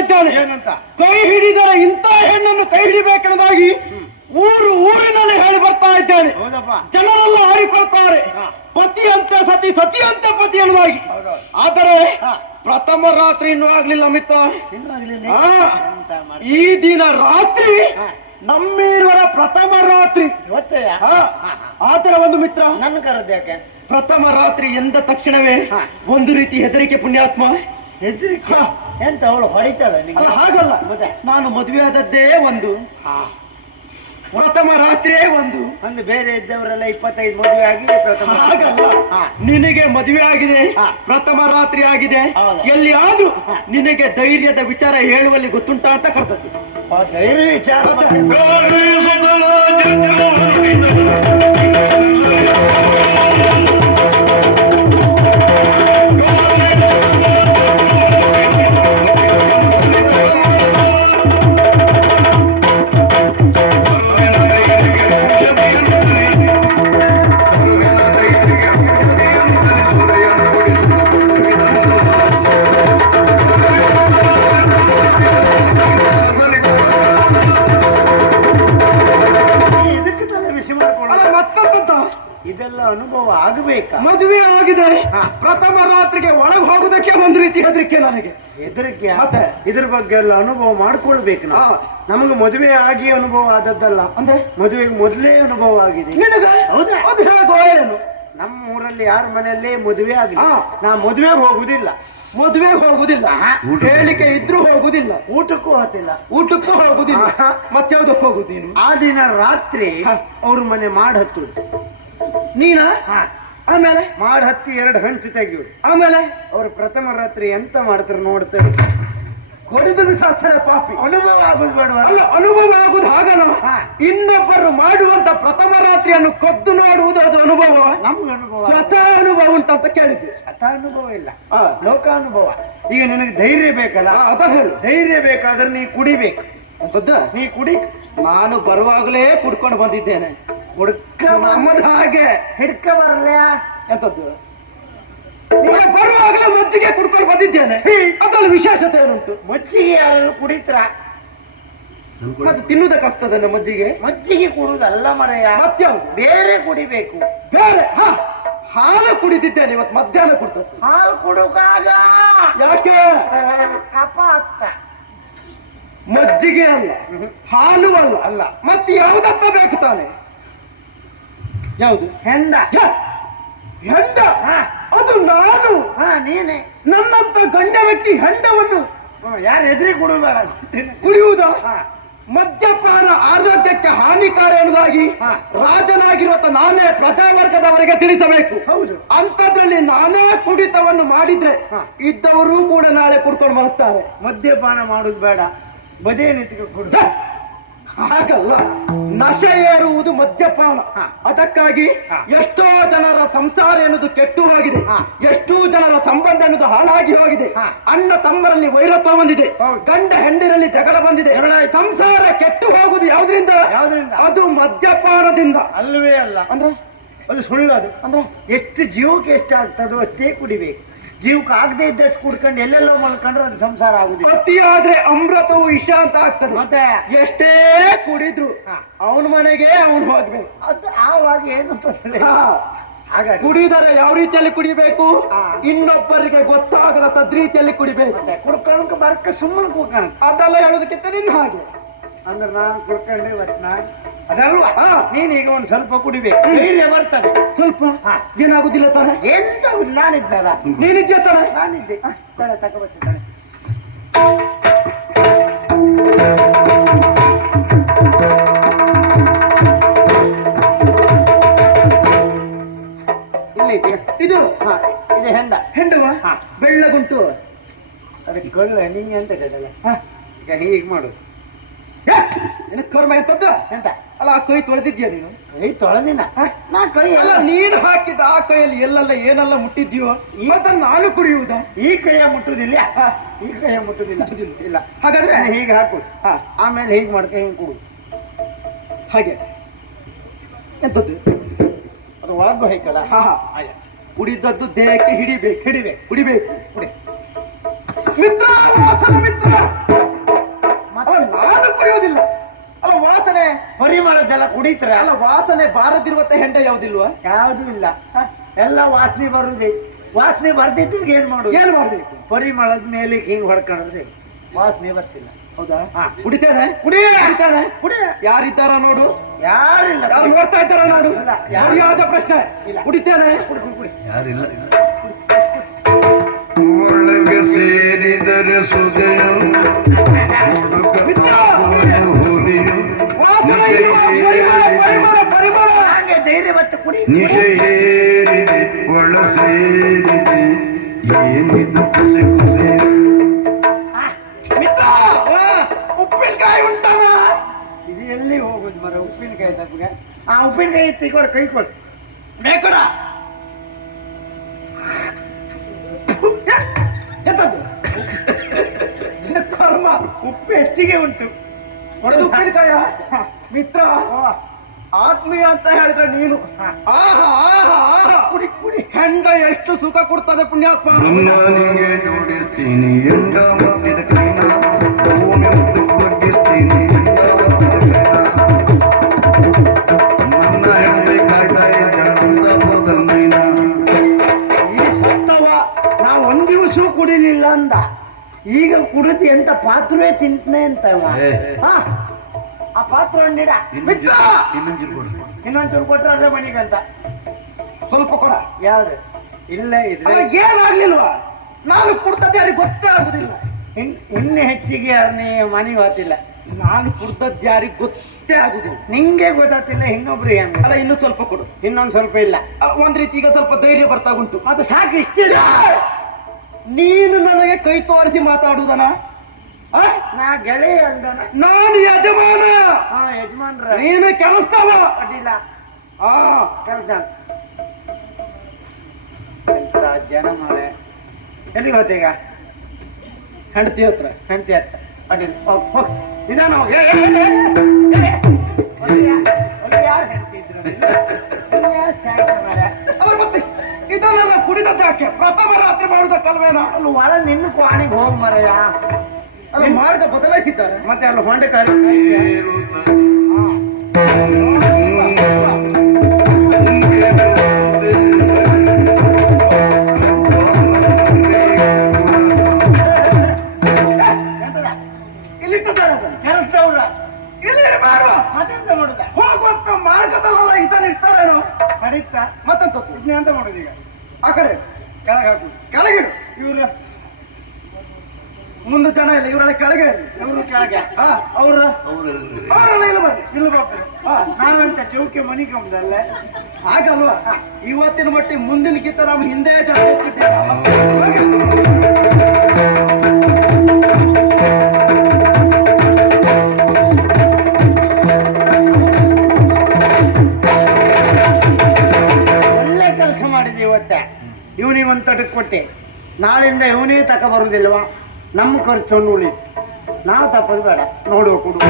ಇದ್ದೇನೆ ಕೈ ಹಿಡಿದರೆ ಇಂಥ ಹೆಣ್ಣನ್ನು ಕೈ ಹಿಡಿಬೇಕೆನ್ನದಾಗಿ ಊರು ಊರಿನಲ್ಲಿ ಹೇಳಿ ಬರ್ತಾ ಇದ್ದಾನೆ. ಜನರೆಲ್ಲ ಹಾರಿಕೊಳ್ತಾರೆ. ಪತಿಯಂತೆ ಸತಿ ಸತಿಯಂತೆ ಪತಿ ಅನ್ನೋದಾಗಿ. ಆದರೆ ಪ್ರಥಮ ರಾತ್ರಿ ಇನ್ನೂ ಆಗ್ಲಿಲ್ಲ ಮಿತ್ರ. ಈ ದಿನ ರಾತ್ರಿ. ನಮ್ಮಿರುವರ ಪ್ರಥಮ ರಾತ್ರಿ. ಆತರ ಒಂದು ಮಿತ್ರ. ನನ್ನ ಕರೆದ ಯಾಕೆ? ಪ್ರಥಮ ರಾತ್ರಿ ಎಂದ ತಕ್ಷಣವೇ ಒಂದು ರೀತಿ ಹೆದರಿಕೆ ಪುಣ್ಯಾತ್ಮ. ಹೆದರಿಕೆ. ಎಂತ ಅವಳು ಹೊಡಿತಾಳೆ ಅಲ್ಲ ಹಾಗಲ್ಲ ಮತ್ತೆ? ನಾನು ಮದುವೆ ಆದದ್ದೇ ಒಂದು ಹಾ. ಪ್ರಥಮ ರಾತ್ರಿಯೇ ಒಂದು ಅಂದ್ರೆ ಬೇರೆ ಇದ್ದವರೆಲ್ಲ ಇಪ್ಪತ್ತೈದು ಮದುವೆ ಆಗಿ ಪ್ರಥಮ ಹಾಗಲ್ಲ ಹಾ. ನಿನಗೆ ಮದುವೆ ಆಗಿದೆ ಹಾ. ಪ್ರಥಮ ರಾತ್ರಿ ಆಗಿದೆ ಹೌದು. ಎಲ್ಲಿ ಆದ್ರೂ ನಿನಗೆ ಧೈರ್ಯದ ವಿಚಾರ ಹೇಳುವಲ್ಲಿ ಗೊತ್ತುಂಟಾ ಅಂತ ಕರೆದದ್ದು ಆ ಧೈರ್ಯ ವಿಚಾರ ಮತ್ತೆ? ಪ್ರಥಮ ರಾತ್ರಿಗೆ ಒಳಗೆ ಹೋಗುದಕ್ಕೆ ಒಂದು ರೀತಿ ಹೆದರಿಕೆ ನನಗೆ. ಹೆದರಿಕೆ? ಮತ್ತೆ? ಇದ್ರ ಬಗ್ಗೆ ಎಲ್ಲ ಅನುಭವ ಮಾಡ್ಕೊಳ್ಬೇಕು ನಾವು. ನಮ್ಗೆ ಮದುವೆ ಆಗಿ ಅನುಭವ ಆದದ್ದಲ್ಲ. ಅಂದ್ರೆ? ಮದುವೆಗೆ ಮೊದಲೇ ಅನುಭವ ಆಗಿದೆ. ನಿನಗ? ಹೌದಾ? ಅದು ಹೇಗೋ ಏನು? ನಮ್ಮ ಊರಲ್ಲಿ ಯಾರ ಮನೆಯಲ್ಲಿ ಮದುವೆ ಆಗಿ. ನಾ ಮದುವೆ ಹೋಗುದಿಲ್ಲ. ಮದುವೆ ಹೋಗುದಿಲ್ಲ. ಹೇಳಿಕೆ ಇದ್ರೂ ಹೋಗುದಿಲ್ಲ. ಊಟಕ್ಕೂ ಹೋತಿಲ್ಲ ಊಟಕ್ಕೂ ಹೋಗುದಿಲ್ಲ. ಮತ್ತೆ ಮತ್ಯಾವ್ದಕ್ಕೆ ಹೋಗುದು ನೀನು? ಆ ದಿನ ರಾತ್ರಿ. ಅವ್ರ ಮನೆ ಮಾಡ್ ಹತ್ತು ನೀನ? ಹಾ. ಆಮೇಲೆ ಮಾಡ ಹತ್ತಿ ಎರಡು ಹಂಚು ತೆಗಿಯುದು ಆಮೇಲೆ ಅವ್ರು ಪ್ರಥಮ ರಾತ್ರಿ ಎಂತ ಮಾಡ್ತಾರೆ ನೋಡ್ತಾರೆ ಕೊಡಿದ್ರು ಬಿಸಾಡ್ತಾರೆ ಪಾಪಿ. ಅನುಭವ ಆಗುದು ಅಲ್ಲ ಅನುಭವ ಆಗುದು ಹಾಗಲ್ಲ. ಇನ್ನೊಬ್ಬರು ಮಾಡುವಂತ ಪ್ರಥಮ ರಾತ್ರಿಯನ್ನು ಕದ್ದು ನೋಡುವುದು ಅದು ಅನುಭವ. ನಮ್ಗೆ ಅನುಭವ ಸ್ವತಃ ಅನುಭವ ಉಂಟಂತ ಕೇಳಿದ್ವಿ. ಸ್ವತಃ ಅನುಭವ ಇಲ್ಲ. ಲೋಕಾನುಭವ. ಈಗ ನಿನಗೆ ಧೈರ್ಯ ಬೇಕಲ್ಲ? ಅದ ಹೇಳು. ಧೈರ್ಯ ಬೇಕಾದ್ರೆ ನೀ ಕುಡಿಬೇಕು. ಅಂತದ್ದ ನೀ ಕುಡಿ. ನಾನು ಬರುವಾಗಲೇ ಕುಡ್ಕೊಂಡು ಬಂದಿದ್ದೇನೆ. ಹುಡ್ಕ ನಮ್ಮದ ಹಾಗೆ. ಹಿಡ್ಕ ಬರಲ್ಲ ಎಂತದ್ದು? ನಿಮಗೆ ಬರುವಾಗಲೇ ಮಜ್ಜಿಗೆ ಕುಡ್ಕೊಂಡು ಬಂದಿದ್ದೇನೆ. ಅದ್ರಲ್ಲಿ ವಿಶೇಷತೆ ಏನುಂಟು? ಮಜ್ಜಿಗೆ ಯಾರು ಕುಡಿತ್ರ? ಮತ್ತೆ ತಿನ್ನುವುದಕ್ಕಾಗ್ತದೆ ಮಜ್ಜಿಗೆ? ಮಜ್ಜಿಗೆ ಕುಡುದಲ್ಲ ಮರೆಯ ಮತ್ತೆ ಬೇರೆ ಕುಡಿಬೇಕು. ಬೇರೆ? ಹಾ. ಹಾಲು ಕುಡಿದಿದ್ದೇನೆ ಇವತ್ತು ಮಧ್ಯಾಹ್ನ ಕುಡ್ತದೆ ಹಾಲು ಕುಡುಕಾಗ. ಯಾಕೆ? ಕಪ ಅತ್ತ ಮಜ್ಜಿಗೆ ಅಲ್ಲ. ಹಾಲು ಅಲ್ಲ ಅಲ್ಲ. ಮತ್ತೆ ಯಾವುದತ್ತ ಬೇಕು ತಾನೆ? ಯಾವುದು? ಹೆಂಡ! ಹೆಂಡ? ಅದು ನಾನು. ಹಾ ನೀನೆ. ನನ್ನಂತ ಗಂಡ ವ್ಯಕ್ತಿ ಹೆಂಡವನ್ನು ಯಾರು ಎದುರಿ ಕುಡಿಬೇಡ ಕುಡಿಯುವುದ? ಮದ್ಯಪಾನ ಆರೋಗ್ಯಕ್ಕೆ ಹಾನಿಕಾರ ಎನ್ನುವುದಾಗಿ ರಾಜನಾಗಿರುವ ನಾನೇ ಪ್ರಜಾವರ್ಗದವರಿಗೆ ತಿಳಿಸಬೇಕು. ಹೌದು. ಅಂತದ್ರಲ್ಲಿ ನಾನೇ ಕುಡಿತವನ್ನು ಮಾಡಿದ್ರೆ. ಇದ್ದವರು ಕೂಡ ನಾಳೆ ಕುಡ್ಕೊಂಡು ಬರುತ್ತಾರೆ ಮದ್ಯಪಾನ ಮಾಡುದು ಬೇಡ. ಬದೇ ನಿಂತು ಕುಡಿದ! ಹಾಗಲ್ಲ. ನಶೆ ಏರುವುದು ಮದ್ಯಪಾನ. ಅದಕ್ಕಾಗಿ. ಎಷ್ಟೋ ಜನರ ಸಂಸಾರ ಎನ್ನುವುದು ಕೆಟ್ಟು ಹೋಗಿದೆ. ಎಷ್ಟೋ ಜನರ ಸಂಬಂಧ ಎನ್ನುವುದು ಹಾಳಾಗಿ ಹೋಗಿದೆ. ಅಣ್ಣ ತಮ್ಮರಲ್ಲಿ ವೈರತ್ವ ಬಂದಿದೆ. ಗಂಡ ಹೆಂಡಿರಲ್ಲಿ ಜಗಳ ಬಂದಿದೆ. ಸಂಸಾರ ಕೆಟ್ಟು ಹೋಗುದು ಯಾವ್ದ್ರಿಂದ? ಯಾವ್ದ್ರಿಂದ? ಅದು ಮದ್ಯಪಾನದಿಂದ. ಅಲ್ಲವೇ ಅಲ್ಲ. ಅಂದ್ರೆ? ಅದು ಸುಳ್ಳದು. ಅಂದ್ರೆ? ಎಷ್ಟು ಜೀವಕ್ಕೆ ಎಷ್ಟು ಆಗ್ತದೋ ಅಷ್ಟೇ ಕುಡಿಬೇಕು. ಜೀವಕ್ಕೆ ಆಗದೆ ಇದ್ದಷ್ಟು ಕುಡ್ಕೊಂಡು ಎಲ್ಲೆಲ್ಲೋ ಮಲ್ಕೊಂಡ್ರೆ ಅದು ಸಂಸಾರ ಆಗುದಿಲ್ಲ. ಅತಿಯಾದ್ರೆ ಅಮೃತವು ವಿಷ ಅಂತ ಆಗ್ತದೆ. ಮತ್ತೆ? ಎಷ್ಟೇ ಕುಡಿದ್ರು. ಅವನ ಮನೆಗೆ ಅವನು ಹೋಗ್ಬೇಕು. ಅದು ಆವಾಗ ಏನು ತೊಂದ್ರೆ ಇಲ್ಲ. ಹಾಗಾಗಿ ಕುಡಿದರೆ ಯಾವ ರೀತಿಯಲ್ಲಿ ಕುಡಿಬೇಕು? ಹಾ. ಇನ್ನೊಬ್ಬರಿಗೆ ಗೊತ್ತಾಗದ ತದ್ರೀತಿಯಲ್ಲಿ ಕುಡಿಬೇಕು. ಕುಡ್ಕೊಂಡ್ ಬರ್ಕ ಸುಮ್ಮನೆ ಕೂತ್ಕೊಳಕ ಅದೆಲ್ಲ ಹೇಳೋದಕ್ಕಿಂತ ನಿನ್ನ ಹಾಗೆ. ಅಂದ್ರೆ ನಾನು ಕುಡ್ಕೊಂಡೆ ಇವತ್ತು ನಾನು ಅದಲ್ವಾ? ಹಾ. ನೀನ್ ಈಗ ಒಂದು ಸ್ವಲ್ಪ ಕುಡಿಬೇಕು. ಧೈರ್ಯ ಬರ್ತದೆ. ಸ್ವಲ್ಪ. ಏನಾಗುದಿಲ್ಲ ತಾನೆ? ಎಂತ ನಾನಿದ್ದಲ್ಲ ನೀನಿದ್ಯಾ ತಾನೆ? ನಾನಿದ್ದೆ. ಇಲ್ಲ ಇದೆಯಾ? ಇದು. ಹಾ ಇದು ಹೆಂಡ. ಹೆಂಡವ? ಹಾ. ಬೆಳ್ಳಗುಂಟು ಅದಕ್ಕೆ ಕೊಡುವ ನಿಂಗೆ ಎಂತ ಗದಲ ಹಾ. ಈಗ ಹೀಗೆ ಮಾಡು. ಕರ್ಮ ಎಂತದ್ದು? ಎಂತ? ಅಲ್ಲ ಆ ಕೈ ತೊಳೆದಿದ್ಯಾ ನೀನು? ಕೈ ತೊಳೆದಿನ ನಾ ಕೈ ಅಲ್ಲ ನೀನು ಹಾಕಿದ ಆ ಕೈಯಲ್ಲಿ ಎಲ್ಲೆಲ್ಲ ಏನೆಲ್ಲ ಮುಟ್ಟಿದ್ಯೋ ಅದನ್ನ ನಾನು ಕುಡಿಯುವುದ. ಈ ಕೈಯ ಮುಟ್ಟುದಿಲ್ಲ. ಈ ಕೈಯ ಮುಟ್ಟುದಿಲ್ಲ. ಇಲ್ಲ. ಹಾಗಾದ್ರೆ ಹೀಗೆ ಹಾಕು. ಹಾ. ಆಮೇಲೆ ಹೀಗೆ ಮಾಡ್ಕೊಂಡು ಹಿಂಗೆ ಕೊಡು ಹಾಗೆ. ಎಂತದ್ದು? ಅದು ಒಳಗೂ ಹೈಕಲ್ಲ. ಹಾ ಹಾ. ಹಾಗೆ. ಕುಡಿದದ್ದು ದೇಹಕ್ಕೆ ಹಿಡಿಬೇಕು. ಹಿಡಿಬೇಕು. ಕುಡಿಬೇಕು ಕುಡಿ. ಮಿತ್ರ ಮಿತ್ರ. ವಾಸನೆ ಜಲ ಕುಡಿತಾರೆ. ಅಲ್ಲ ವಾಸನೆ ಬಾರದಿರುವಂತ ಹೆಂಡ ಯಾವ್ದಿಲ್ವಾ? ಯಾವ್ದು ಇಲ್ಲ. ಹ, ಎಲ್ಲ ವಾಸನೆ ಬರುದೇ. ವಾಸನೆ ಬರ್ದಿದ್ದು ಏನ್ ಮಾಡುದು? ಏನ್ ಮಾಡ್ಬೇಕು? ಪರಿಮಳದ ಮೇಲೆ ಹಿಂಗ್ ಹೊಡ್ಕೊಂಡ್ರೆ ವಾಸನೆ ಬರ್ತಿಲ್ಲ. ಹೌದಾ? ಹಾ. ಕುಡಿತೇನೆ? ಕುಡಿ ಕುಡಿತೇನೆ? ಕುಡಿ ಯಾರಿದ್ದಾರ ನೋಡು? ಯಾರಿಲ್ಲ ಯಾರು ನೋಡ್ತಾ ಇದ್ದಾರ ನೋಡು? ಇಲ್ಲ, ಯಾರು- ಸರಿಯಾದ ಪ್ರಶ್ನೆ. ಇಲ್ಲ. ಕುಡಿತೇನೆ? ಕುಡಿ ಕುಡಿ ಕುಡಿ. ಯಾರಿಲ್ಲ ಒಳಗೆ ಸೇರಿದರೆ ಸುದೆಯ? ಏರಿದೆ ಒಳ ಸೇರಿದೆ ಏನಿದು ಕುಸಿ ಕುಸಿ? ಉಪ್ಪಿನಕಾಯಿ ಉಂಟಲ್ಲ? ಇದು ಎಲ್ಲಿ ಹೋಗುದು ಮರ ಉಪ್ಪಿನಕಾಯಿ ತಪ್ಪಗೆ ಆ, ಉಪ್ಪಿನಕಾಯಿ ತೆಗೊಡು ಕೈ ಕೊಡು. ಬೇಕಡ ಕರ್ಮ, ಉಪ್ಪು ಹೆಚ್ಚಿಗೆ ಉಂಟು. ಹೊಡೆದು ಉಪ್ಪಿನಕಾಯ? ಮಿತ್ರ ಆತ್ಮೀಯ ಅಂತ ಹೇಳಿದ್ರೆ ನೀನು. ಆಹಾ ಆಹಾ ಆಹಾ. ಕುಡಿ ಕುಡಿ. ಹೆಂಡ ಎಷ್ಟು ಸುಖ ಕೊಡ್ತದೆ ಪುಣ್ಯಾತ್ಮ? ನಿಮಗೆ ಜೋಡಿಸ್ತೀನಿ ಎಂಡ ಮುಟ್ಟಿದ ಕೈನ ಭೂಮಿ ಮುದ್ದು ಬಗ್ಗಿಸ್ತೀನಿ ಎಂಡ ನನ್ನ ಕಾಯ್ತಾ ಈ ಸತ್ತವ ನಾವು ಒಂದು ದಿವಸ ಕುಡಿಲಿಲ್ಲ ಅಂದ. ಈಗ ಕುಡಿದು ಎಂತ ಪಾತ್ರವೇ ತಿಂತನೆ ಅಂತ ಆ ಪಾತ್ರ ಒಂದಿಡ. ಇನ್ನೊಂದ್ ಚೂರು ಕೊಟ್ರೆ ಅದೇ ಮನೆಗಂತ ಸ್ವಲ್ಪ ಕೊಡ. ಯಾವ್ದು? ಇಲ್ಲೇ ಇದ್ರೆ ಏನಾಗ್ಲಿಲ್ವಾ ನಾನು ಕೊಡ್ತದೆ ಯಾರಿಗೆ ಗೊತ್ತೇ ಆಗುದಿಲ್ಲ. ಇನ್ ಇನ್ನು ಹೆಚ್ಚಿಗೆ ಯಾರನ್ನೇ ಮನೆ ಹೋತಿಲ್ಲ. ನಾನು ಕುಡ್ದದ್ದು ಯಾರಿಗೆ ಗೊತ್ತೇ ಆಗುದಿಲ್ಲ. ನಿಂಗೆ ಗೊತ್ತಾಗ್ತಿಲ್ಲ ಇನ್ನೊಬ್ರು ಏನು ಅಲ್ಲ ಇನ್ನು ಸ್ವಲ್ಪ ಕೊಡು. ಇನ್ನೊಂದ್ ಸ್ವಲ್ಪ ಇಲ್ಲ. ಒಂದ್ ರೀತಿ ಈಗ ಸ್ವಲ್ಪ ಧೈರ್ಯ ಬರ್ತಾ ಉಂಟು. ಅದು ಸಾಕು ಇಷ್ಟಿದೆ. ನೀನು ನನಗೆ ಕೈ ತೋರಿಸಿ ಮಾತಾಡುದನ? ಆ? ನಾ ಗೆಳೆಯ ಅಂದನ. ನಾನು ಯಜಮಾನ. ಹಾ ಯಜಮಾನ್ರ. ನೀನು ಕೆಲಸದವ ಅಡ್ಡಿಲ್ಲ. ಆ ಕೆಲಸ. ಎಂತ ಜನ ಎಲ್ಲಿ ಹೋತೀಗ ಹೆಂಡತಿ ಹತ್ರ. ಹೆಂಡತಿ ಹತ್ರ. ಅಡ್ಡಿಲ್ಲ. ಹೋಗ್ ಹೋಗ್. ನಿಧಾನ ಹೋಗ್. ಯಾರು ಮತ್ತೆ ಇದನ್ನೆಲ್ಲ ಯಾಕೆ ಪ್ರಥಮ ರಾತ್ರಿ ಮಾಡುದಕ್ಕಲ್ವೇನ? ಅಲ್ಲಿ ಒಳ ನಿನ್ನ ಕ್ವಾಣಿಗೆ ಹೋಗ್ ಮರಯ್ಯ. ಅಲ್ಲ ಮಾರ್ಗ ಬದಲಾಯಿಸಿದ್ದಾರೆ. ಮತ್ತೆ ಅಲ್ಲಿ ಹೊಂಡ ಕರಿ ಕೆಳಗೆ. ಇವ್ರು ಕೆಳಗೆ. ಹಾ ಅವ್ರ ಅವರೆಲ್ಲ ಇಲ್ಲ ಬರ್ಲಿ ಇಲ್ಲಿ ಬರ್ತಾರೆ ನಾವಂತ ಚೌಕಿ ಮನಿ ಕಮ್ದಲ್ಲ ಹಾಗಲ್ವಾ? ಇವತ್ತಿನ ಮಟ್ಟಿಗೆ ಗಿತ್ತ ನಮ್ಮ ಹಿಂದೆ. ಒಳ್ಳೆ ಕೆಲಸ ಮಾಡಿದೆ ಇವತ್ತೆ. ಇವನಿಗೆ ಒಂದು ತಟಕ್ ಕೊಟ್ಟೆ. ನಾಳಿಂದ ಇವನೇ ತಕ ಬರುದಿಲ್ವಾ? ನಮ್ಮ ಖರ್ಚು ಉಳಿತು ನಾವು ತಪ್ಪದು ಬೇಡ ನೋಡುವ ಕೊಡುವ